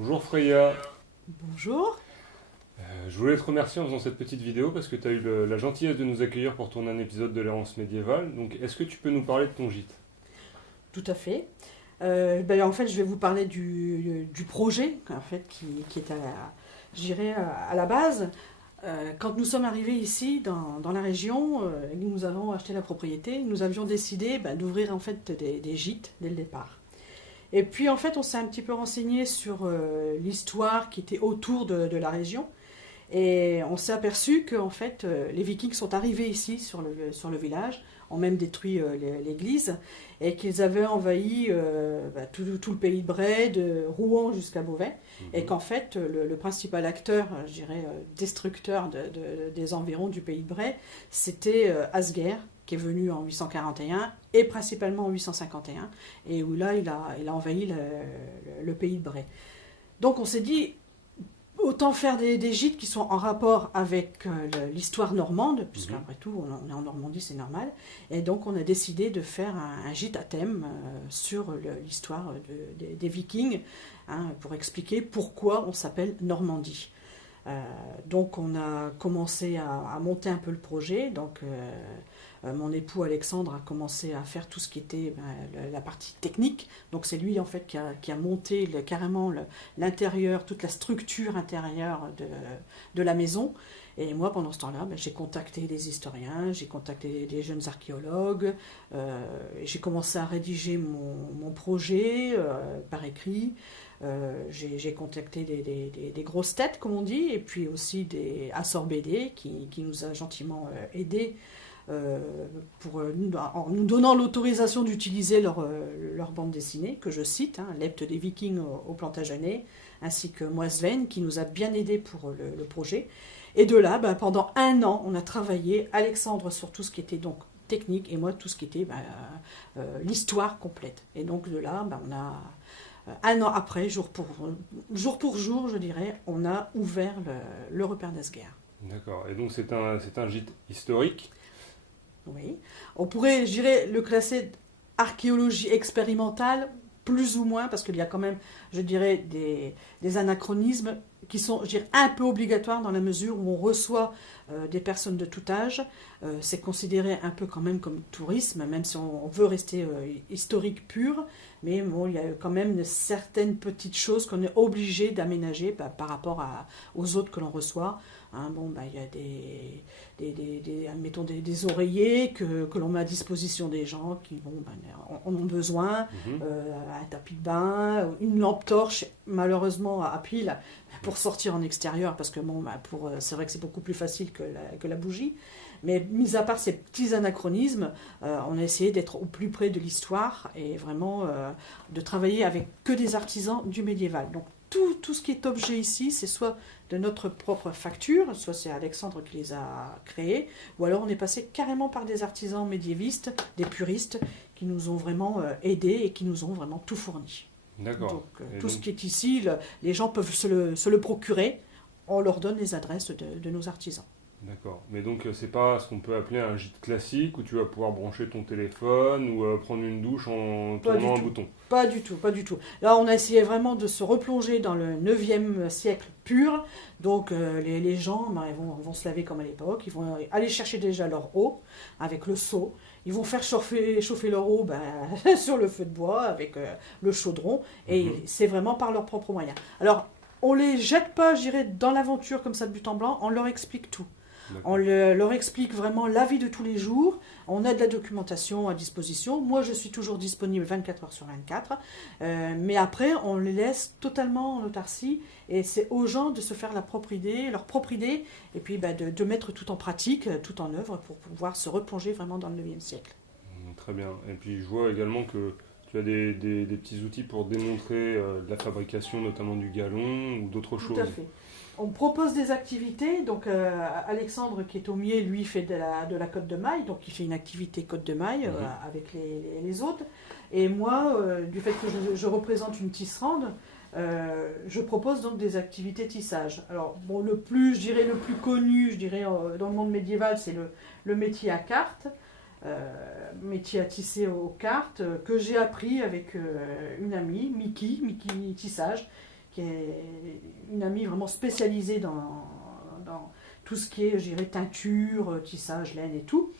Bonjour Freya. Bonjour. Je voulais te remercier en faisant cette petite vidéo parce que tu as eu la gentillesse de nous accueillir pour tourner un épisode de l'errance médiévale. Donc est-ce que tu peux nous parler de ton gîte? Tout à fait. En fait, je vais vous parler du projet en fait, qui est je dirais, à la base. Quand nous sommes arrivés ici dans la région, et que nous avons acheté la propriété, nous avions décidé d'ouvrir en fait des gîtes dès le départ. Et puis en fait, on s'est un petit peu renseigné sur l'histoire qui était autour de la région. Et on s'est aperçu que en fait, les Vikings sont arrivés ici sur le village, ont même détruit l'église, et qu'ils avaient envahi tout le pays de Bray, de Rouen jusqu'à Beauvais, et qu'en fait, le principal acteur, je dirais, destructeur des environs du pays de Bray, c'était Asger, qui est venu en 841 et principalement en 851, et où là, il a envahi le pays de Bray. Donc on s'est dit, autant faire des gîtes qui sont en rapport avec l'histoire normande, puisque après tout, on est en Normandie, c'est normal. Et donc, on a décidé de faire un gîte à thème sur l'histoire des Vikings, pour expliquer pourquoi on s'appelle Normandie. Donc, on a commencé à monter un peu le projet. Donc, mon époux Alexandre a commencé à faire tout ce qui était la partie technique. Donc c'est lui en fait qui a monté carrément l'intérieur, toute la structure intérieure de la maison. Et moi pendant ce temps-là, j'ai contacté des historiens, j'ai contacté des jeunes archéologues, j'ai commencé à rédiger mon projet par écrit. J'ai contacté des grosses têtes comme on dit, et puis aussi des Assor BD qui nous a gentiment aidés en nous donnant l'autorisation d'utiliser leur bande dessinée, que je cite, L'Epte des Vikings au Plantagenet, ainsi que Moisven, qui nous a bien aidés pour le projet. Et de là, pendant un an, on a travaillé, Alexandre sur tout ce qui était donc technique, et moi tout ce qui était l'histoire complète. Et donc de là, on a, un an après, jour pour jour, je dirais, on a ouvert le repère d'Asger. D'accord. Et donc c'est un gîte historique. Oui. On pourrait, je dirais, le classer archéologie expérimentale, plus ou moins, parce qu'il y a quand même, je dirais, des anachronismes qui sont, je dirais, un peu obligatoires dans la mesure où on reçoit des personnes de tout âge. C'est considéré un peu quand même comme tourisme, même si on veut rester historique pur. Mais bon, il y a quand même certaines petites choses qu'on est obligé d'aménager par rapport aux autres que l'on reçoit. Il y a admettons, des oreillers que l'on met à disposition des gens qui en ont besoin, un tapis de bain, une lampe torche, malheureusement à pile, pour sortir en extérieur, parce que c'est vrai que c'est beaucoup plus facile que la bougie. Mais mis à part ces petits anachronismes, on a essayé d'être au plus près de l'histoire et vraiment de travailler avec que des artisans du médiéval. Donc tout ce qui est objet ici, c'est soit de notre propre facture, soit c'est Alexandre qui les a créés, ou alors on est passé carrément par des artisans médiévistes, des puristes, qui nous ont vraiment aidés et qui nous ont vraiment tout fourni. D'accord. Donc ce qui est ici, les gens peuvent se le procurer, on leur donne les adresses de nos artisans. D'accord. Mais donc c'est pas ce qu'on peut appeler un gîte classique où tu vas pouvoir brancher ton téléphone ou prendre une douche en tournant un bouton. Pas du tout, pas du tout. Là, on a essayé vraiment de se replonger dans le 9e siècle pur. Donc, les gens ils vont se laver comme à l'époque. Ils vont aller chercher déjà leur eau avec le seau. Ils vont faire chauffer leur eau sur le feu de bois avec le chaudron. Et c'est vraiment par leurs propres moyens. Alors, on les jette pas, je dirais, dans l'aventure comme ça de but en blanc. On leur explique tout. On leur explique vraiment la vie de tous les jours. On a de la documentation à disposition. Moi, je suis toujours disponible 24 heures sur 24. Mais après, on les laisse totalement en autarcie. Et c'est aux gens de se faire leur propre idée, et puis de mettre tout en pratique, tout en œuvre, pour pouvoir se replonger vraiment dans le 9e siècle. Très bien. Et puis je vois également que tu as des petits outils pour démontrer la fabrication, notamment du galon ou d'autres choses. Tout à fait. On propose des activités, donc Alexandre qui est au milieu, lui fait de la côte de maille, donc il fait une activité côte de maille avec les autres. Et moi, du fait que je représente une tisserande, je propose donc des activités tissage. Alors le plus connu, dans le monde médiéval, c'est le métier à cartes, métier à tisser aux cartes, que j'ai appris avec une amie, Mickey Tissage, qui est une amie vraiment spécialisée dans tout ce qui est, je dirais, teinture, tissage, laine et tout.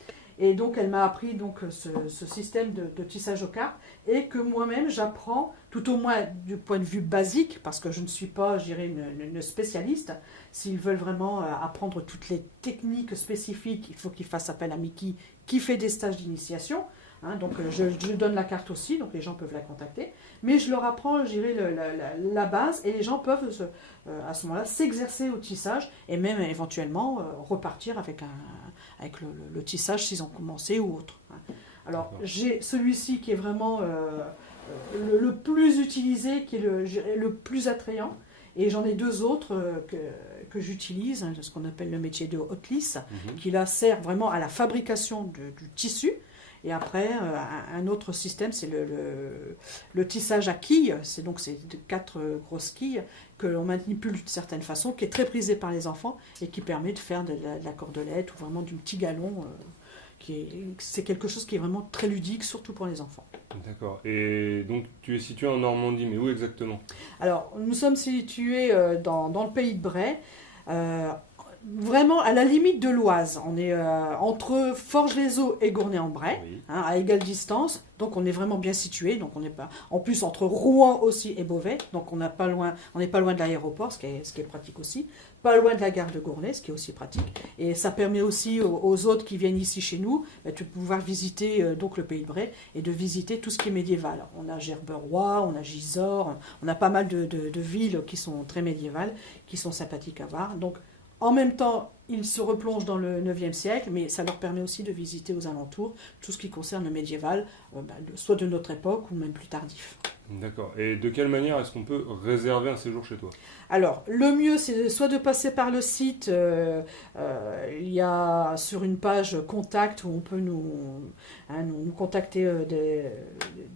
Et donc, elle m'a appris donc, ce système de tissage aux cartes et que moi-même, j'apprends, tout au moins du point de vue basique, parce que je ne suis pas, je dirais, une spécialiste. S'ils veulent vraiment apprendre toutes les techniques spécifiques, il faut qu'ils fassent appel à Mickey, qui fait des stages d'initiation. Hein, donc, je donne la carte aussi, donc les gens peuvent la contacter. Mais je leur apprends, je dirais, la base et les gens peuvent, à ce moment-là, s'exercer au tissage et même éventuellement repartir avec le tissage s'ils ont commencé ou autre. Alors, j'ai celui-ci qui est vraiment le plus utilisé, qui est le plus attrayant. Et j'en ai deux autres que j'utilise, hein, ce qu'on appelle le métier de hoteliss, qui là sert vraiment à la fabrication du tissu. Et après, un autre système, c'est le tissage à quilles. C'est donc ces 4 grosses quilles que l'on manipule d'une certaine façon, qui est très prisé par les enfants et qui permet de faire de la cordelette ou vraiment du petit galon. C'est quelque chose qui est vraiment très ludique, surtout pour les enfants. D'accord. Et donc, tu es situé en Normandie, mais où exactement? Alors, nous sommes situés dans le pays de Bray. Vraiment à la limite de l'Oise. On est entre Forges-les-Eaux et Gournay-en-Bray, Oui. hein, à égale distance. Donc on est vraiment bien situé. Donc on n'est pas. En plus entre Rouen aussi et Beauvais. Donc on n'est pas loin de l'aéroport, ce qui est pratique aussi. Pas loin de la gare de Gournay, ce qui est aussi pratique. Et ça permet aussi aux autres qui viennent ici chez nous de pouvoir visiter donc le pays de Bray et de visiter tout ce qui est médiéval. On a Gerberoy, on a Gisors, on a pas mal de villes qui sont très médiévales, qui sont sympathiques à voir. Donc en même temps, ils se replongent dans le 9e siècle, mais ça leur permet aussi de visiter aux alentours tout ce qui concerne le médiéval, soit de notre époque ou même plus tardif. D'accord. Et de quelle manière est-ce qu'on peut réserver un séjour chez toi? Alors, le mieux, c'est soit de passer par le site, il y a sur une page contact où on peut nous contacter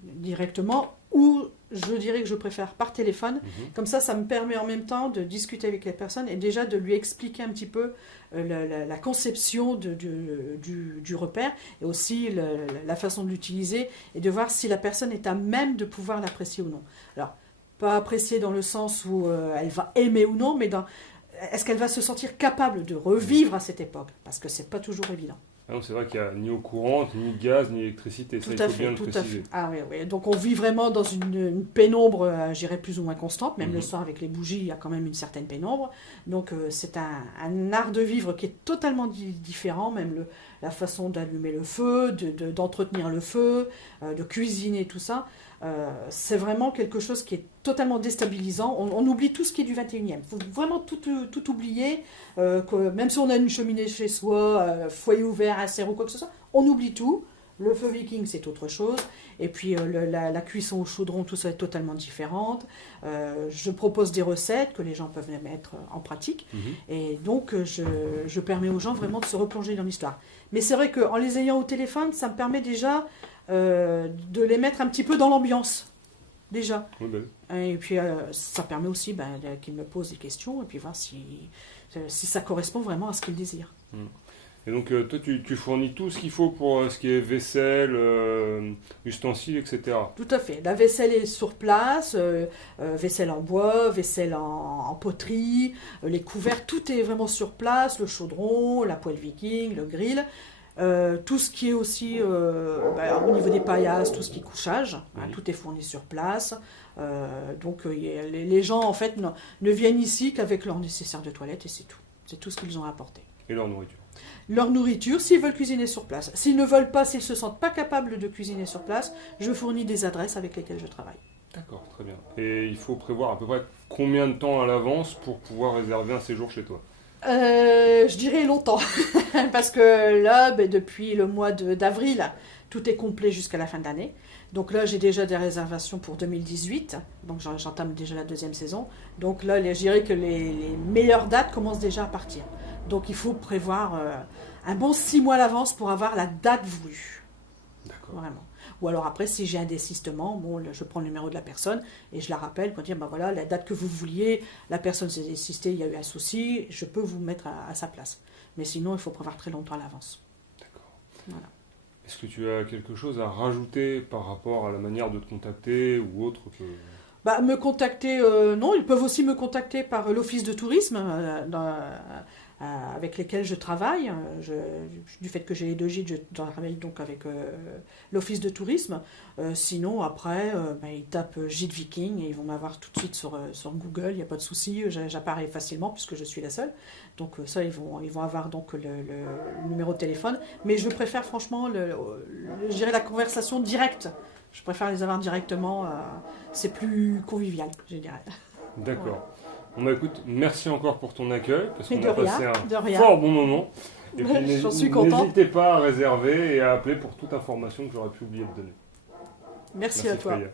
directement, ou je dirais que je préfère par téléphone. Comme ça me permet en même temps de discuter avec la personne et déjà de lui expliquer un petit peu la conception du repère et aussi la façon de l'utiliser et de voir si la personne est à même de pouvoir l'apprécier ou non. Alors, pas apprécier dans le sens où elle va aimer ou non, mais est-ce qu'elle va se sentir capable de revivre à cette époque? Parce que c'est pas toujours évident. Ah non, c'est vrai qu'il n'y a ni eau courante, ni gaz, ni électricité. Tout Ça, à il faut bien fait, le tout à préciser. fait. Ah oui, oui. Donc on vit vraiment dans une pénombre, je dirais plus ou moins constante. Même le soir avec les bougies, il y a quand même une certaine pénombre. Donc c'est un art de vivre qui est totalement différent. Même la façon d'allumer le feu, d'entretenir le feu, de cuisiner, tout ça. C'est vraiment quelque chose qui est totalement déstabilisant. On oublie tout ce qui est du 21e. Il faut vraiment tout oublier. Même si on a une cheminée chez soi, foyer ouvert, un serre ou quoi que ce soit, on oublie tout. Le feu viking, c'est autre chose. Et puis la cuisson au chaudron, tout ça est totalement différente. Je propose des recettes que les gens peuvent mettre en pratique. Et donc, je permets aux gens vraiment de se replonger dans l'histoire. Mais c'est vrai qu'en les ayant au téléphone, ça me permet déjà de les mettre un petit peu dans l'ambiance. Déjà. Oui, ben. Et puis, ça permet aussi qu'ils me posent des questions et puis voir si ça correspond vraiment à ce qu'ils désirent. Et donc, toi, tu fournis tout ce qu'il faut pour ce qui est vaisselle, ustensiles, etc. Tout à fait. La vaisselle est sur place, vaisselle en bois, vaisselle en poterie, les couverts, tout est vraiment sur place, le chaudron, la poêle viking, le grill. Tout ce qui est aussi au niveau des paillasses, tout ce qui est couchage, tout est fourni sur place. Donc les gens en fait ne viennent ici qu'avec leur nécessaire de toilette et c'est tout. C'est tout ce qu'ils ont à apporter. Et leur nourriture. Leur nourriture, s'ils veulent cuisiner sur place. S'ils ne veulent pas, s'ils se sentent pas capables de cuisiner sur place, je fournis des adresses avec lesquelles je travaille. D'accord, très bien. Et il faut prévoir à peu près combien de temps à l'avance pour pouvoir réserver un séjour chez toi? Je dirais longtemps, parce que là, depuis le mois d'avril, tout est complet jusqu'à la fin de l'année. Donc là, j'ai déjà des réservations pour 2018, donc j'entame déjà la 2e saison. Donc là, je dirais que les meilleures dates commencent déjà à partir. Donc il faut prévoir un bon 6 mois à l'avance pour avoir la date voulue. D'accord. Vraiment. Ou alors après, si j'ai un désistement, je prends le numéro de la personne et je la rappelle pour dire, voilà, la date que vous vouliez, la personne s'est désistée, il y a eu un souci, je peux vous mettre à sa place. Mais sinon, il faut prévoir très longtemps à l'avance. D'accord. Voilà. Est-ce que tu as quelque chose à rajouter par rapport à la manière de te contacter ou autre que... Me contacter, non, ils peuvent aussi me contacter par l'office de tourisme avec lesquels je travaille. Du fait que j'ai les deux gîtes, je travaille donc avec l'office de tourisme. Sinon, après, ils tapent Gîte Viking et ils vont m'avoir tout de suite sur Google, il n'y a pas de souci, j'apparais facilement puisque je suis la seule. Donc ça, ils vont avoir donc le numéro de téléphone. Mais je préfère franchement, je dirais la conversation directe. Je préfère les avoir directement, c'est plus convivial, je dirais. D'accord. Bon bah écoute, merci encore pour ton accueil, parce Mais qu'on de a rien, passé de un rien. fort bon moment. Et puis J'en suis contente. n'hésitez pas à réserver et à appeler pour toute information que j'aurais pu oublier de donner. Merci à toi. Freya.